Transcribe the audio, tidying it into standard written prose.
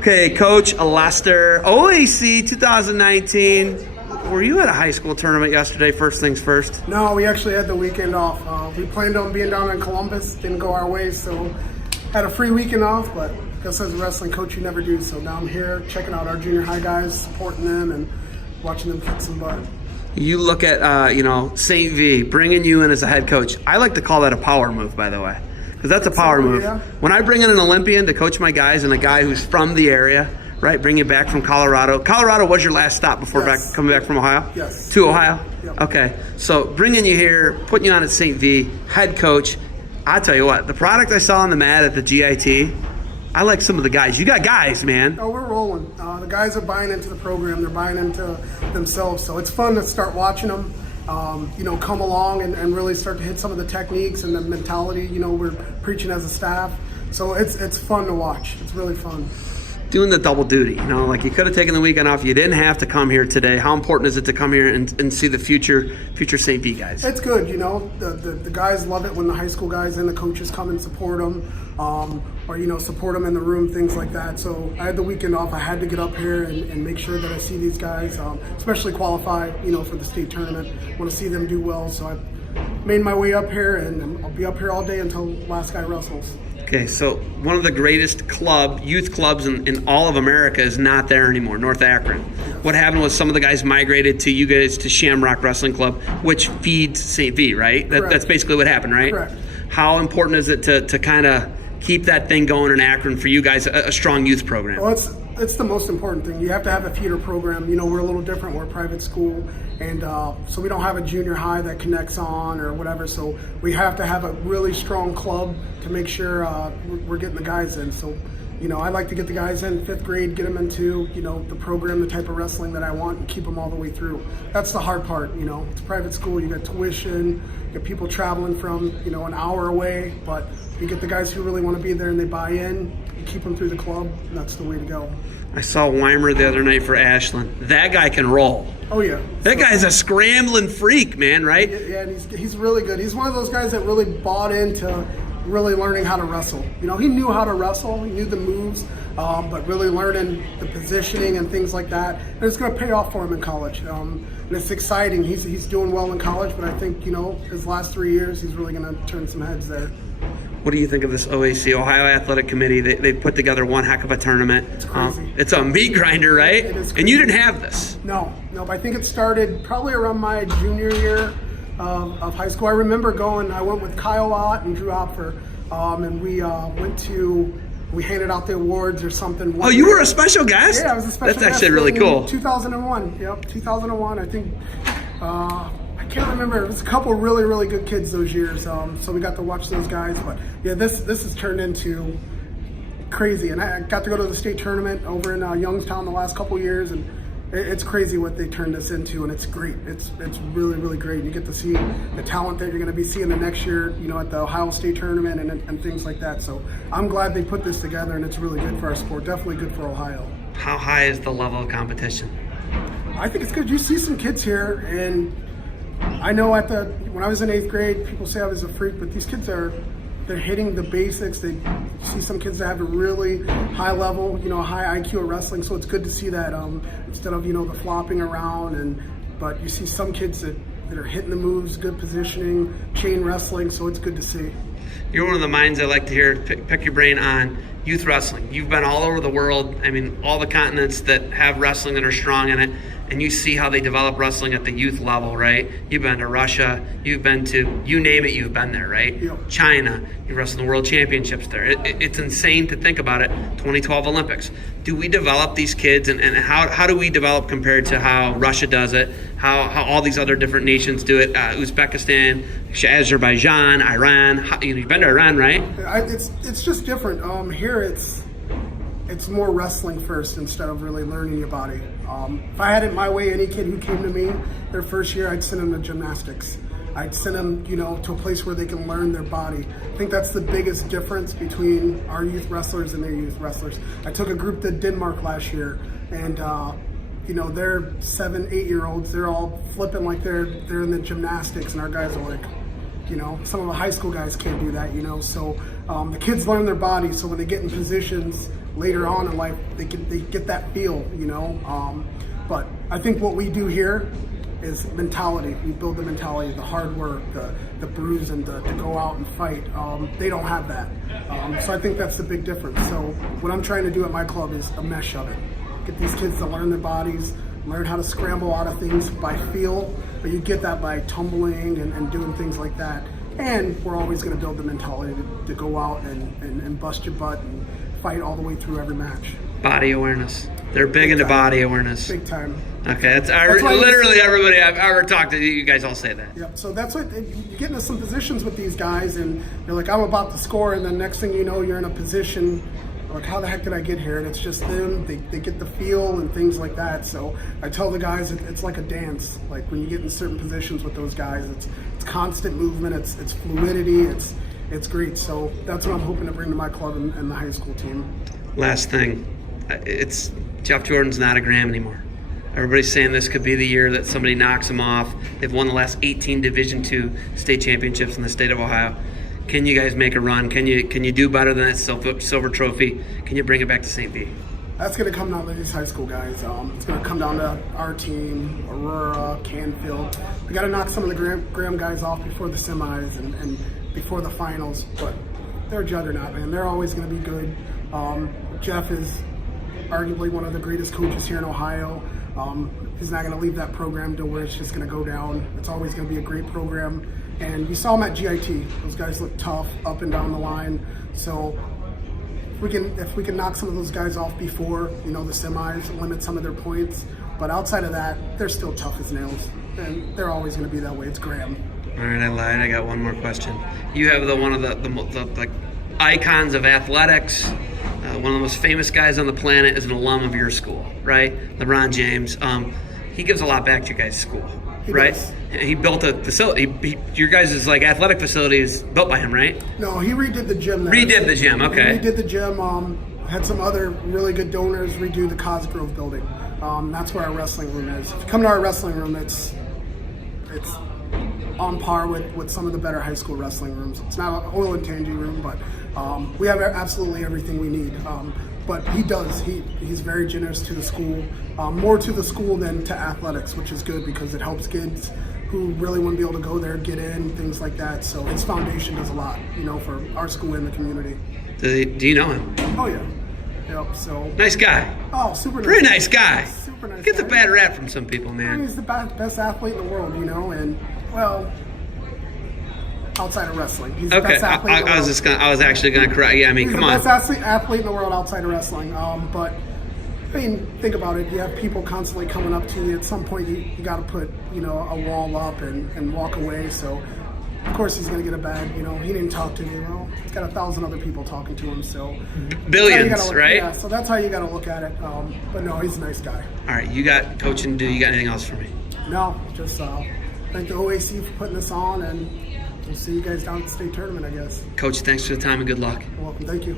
Okay, Coach Lester, OAC 2019. Were you at a high school tournament yesterday, first things first? No, we actually had the weekend off. We planned on being down in Columbus, didn't go our way, so had a free weekend off, but I guess as a wrestling coach, you never do. So now I'm here checking out our junior high guys, supporting them, and watching them kick some butt. You look at, St. V, bringing you in as a head coach. I like to call that a power move, by the way, because that's a power move. Yeah. When I bring in an Olympian to coach my guys and a guy who's from the area, right, bring you back from Colorado. Colorado was your last stop before coming back from Ohio? Yes. To Ohio? Yep. Okay, so bringing you here, putting you on at St. V, head coach. I tell you what, the product I saw on the mat at the GIT, I like some of the guys. You got guys, man. Oh, we're rolling. The guys are buying into the program. They're buying into themselves. So it's fun to start watching them, come along and really start to hit some of the techniques and the mentality, we're preaching as a staff. So it's fun to watch. It's really fun. Doing the double duty, like you could have taken the weekend off. You didn't have to come here today. How important is it to come here and see the future St. V guys? It's good, the guys love it when the high school guys and the coaches come and support them, or support them in the room, things like that. So I had the weekend off. I had to get up here and make sure that I see these guys, especially qualify, for the state tournament. I want to see them do well. So I made my way up here, and I'll be up here all day until last guy wrestles. Okay, so one of the greatest youth clubs in all of America is not there anymore, North Akron. What happened was some of the guys migrated to you guys to Shamrock Wrestling Club, which feeds St. V, right? That's basically what happened, right? Correct. How important is it to kind of keep that thing going in Akron for you guys, a strong youth program? Well, it's the most important thing. You have to have a feeder program. We're a little different. We're a private school, and so we don't have a junior high that connects on or whatever. So we have to have a really strong club to make sure we're getting the guys in. So, I like to get the guys in 5th grade, get them into, the program, the type of wrestling that I want, and keep them all the way through. That's the hard part, It's a private school, you got tuition, you got people traveling from, an hour away, but you get the guys who really want to be there and they buy in, you keep them through the club, and that's the way to go. I saw Weimer the other night for Ashland. That guy can roll. Oh, yeah. That guy's a scrambling freak, man, right? Yeah, and he's really good. He's one of those guys that really bought into really learning how to wrestle. He knew how to wrestle, he knew the moves, but really learning the positioning and things like that. And it's going to pay off for him in college. And it's exciting. He's doing well in college, but I think, his last 3 years, he's really going to turn some heads there. What do you think of this OAC, Ohio Athletic Committee? They put together one heck of a tournament. It's crazy. It's a meat grinder, right? It is crazy. And you didn't have this. No, but I think it started probably around my junior year of high school. I remember I went with Kyle Ott and Drew Hopfer, and we handed out the awards or something. Oh, you were a special guest? Yeah, I was a special guest. That's actually really cool. 2001, yep, 2001, I think. I can't remember. It was a couple of really, really good kids those years, so we got to watch those guys. But yeah, this has turned into crazy, and I got to go to the state tournament over in Youngstown the last couple of years, and it's crazy what they turned this into, and it's great. It's really, really great. You get to see the talent that you're going to be seeing the next year, at the Ohio State tournament and things like that. So I'm glad they put this together, and it's really good for our sport. Definitely good for Ohio. How high is the level of competition? I think it's good. You see some kids here, and I know when I was in 8th grade, people say I was a freak, but these kids they're hitting the basics. They see some kids that have a really high level, high IQ of wrestling. So it's good to see that instead of the flopping around. But you see some kids that are hitting the moves, good positioning, chain wrestling. So it's good to see. You're one of the minds I like to hear. Pick your brain on youth wrestling. You've been all over the world. I mean, all the continents that have wrestling that are strong in it. And you see how they develop wrestling at the youth level, right? You've been to Russia, you've been to, you name it, you've been there, right? Yep. China, you wrestled in the World Championships there. It's insane to think about it. 2012 Olympics. Do we develop these kids, and how do we develop compared to how Russia does it, how all these other different nations do it, Uzbekistan, Azerbaijan, Iran? You've been to Iran, right? It's just different. Here it's more wrestling first instead of really learning your body. If I had it my way, any kid who came to me their first year, I'd send them to gymnastics. I'd send them, to a place where they can learn their body. I think that's the biggest difference between our youth wrestlers and their youth wrestlers. I took a group to Denmark last year, and they're 7, 8-year-olds. They're all flipping like they're in the gymnastics, and our guys are like, some of the high school guys can't do that, So the kids learn their body, so when they get in positions, later on in life they get that feel, you know. But I think what we do here is mentality. We build the mentality, the hard work, the bruise, and to go out and fight. They don't have that. So I think that's the big difference. So what I'm trying to do at my club is a mesh of it. Get these kids to learn their bodies, learn how to scramble out of things by feel, but you get that by tumbling and doing things like that. And we're always going to build the mentality to go out and bust your butt and fight all the way through every match. Body awareness. They're big into body awareness. Big time. Okay, that's literally everybody I've ever talked to. You guys all say that. Yeah, so that's what you get into some positions with these guys, and you're like, I'm about to score, and then next thing you know, you're in a position like, how the heck did I get here? And it's just them. They get the feel and things like that. So I tell the guys it's like a dance. Like when you get in certain positions with those guys, it's constant movement. It's fluidity. It's great. So that's what I'm hoping to bring to my club and the high school team. Last thing, it's Jeff Jordan's not a Graham anymore. Everybody's saying this could be the year that somebody knocks him off. They've won the last 18 Division II state championships in the state of Ohio. Can you guys make a run? Can you do better than that silver trophy? Can you bring it back to St. B? That's going to come down to these high school guys. It's going to come down to our team, Aurora, Canfield. We got to knock some of the Graham guys off before the semis and before the finals. But they're a juggernaut, man. They're always going to be good. Jeff is arguably one of the greatest coaches here in Ohio. He's not going to leave that program to where it's just going to go down. It's always going to be a great program. And you saw him at GIT. Those guys look tough up and down the line. So if we can knock some of those guys off before, the semis, limit some of their points. But outside of that, they're still tough as nails. And they're always going to be that way. It's Graham. All right, I lied. I got one more question. You have one of the icons of athletics. One of the most famous guys on the planet is an alum of your school, right? LeBron James. He gives a lot back to your guys' school, right? Does. He built a facility. Your guys' athletic facility is built by him, right? No, he redid the gym there. Redid the gym, okay. He redid the gym. Had some other really good donors redo the Cosgrove building. That's where our wrestling room is. If you come to our wrestling room, it's on par with some of the better high school wrestling rooms. It's not an oil and tangy room, but we have absolutely everything we need. But he does. He's very generous to the school, more to the school than to athletics, which is good because it helps kids who really wouldn't be able to go there, get in, things like that. So his foundation does a lot, for our school and the community. Do you know him? Oh, yeah. Yep, so. Nice guy. Oh, super nice. Pretty nice guy. Super nice Gets guy. a bad rap from some people, man. He's the best athlete in the world, and, well, outside of wrestling. He's the best athlete in the world. I was actually gonna correct. Yeah, He's come the on. best athlete in the world outside of wrestling. But think about it. You have people constantly coming up to you. At some point, you got to put a wall up and walk away. So of course he's gonna get a bad. He didn't talk to me. Well, he's got 1,000 other people talking to him. So Billions, right? Yeah. So that's how you got to look at it. But no, he's a nice guy. All right, you got coaching to do. You got anything else for me? No, just thank the OAC for putting this on, and we'll see you guys down at the state tournament, I guess. Coach, thanks for the time and good luck. You're welcome. Thank you.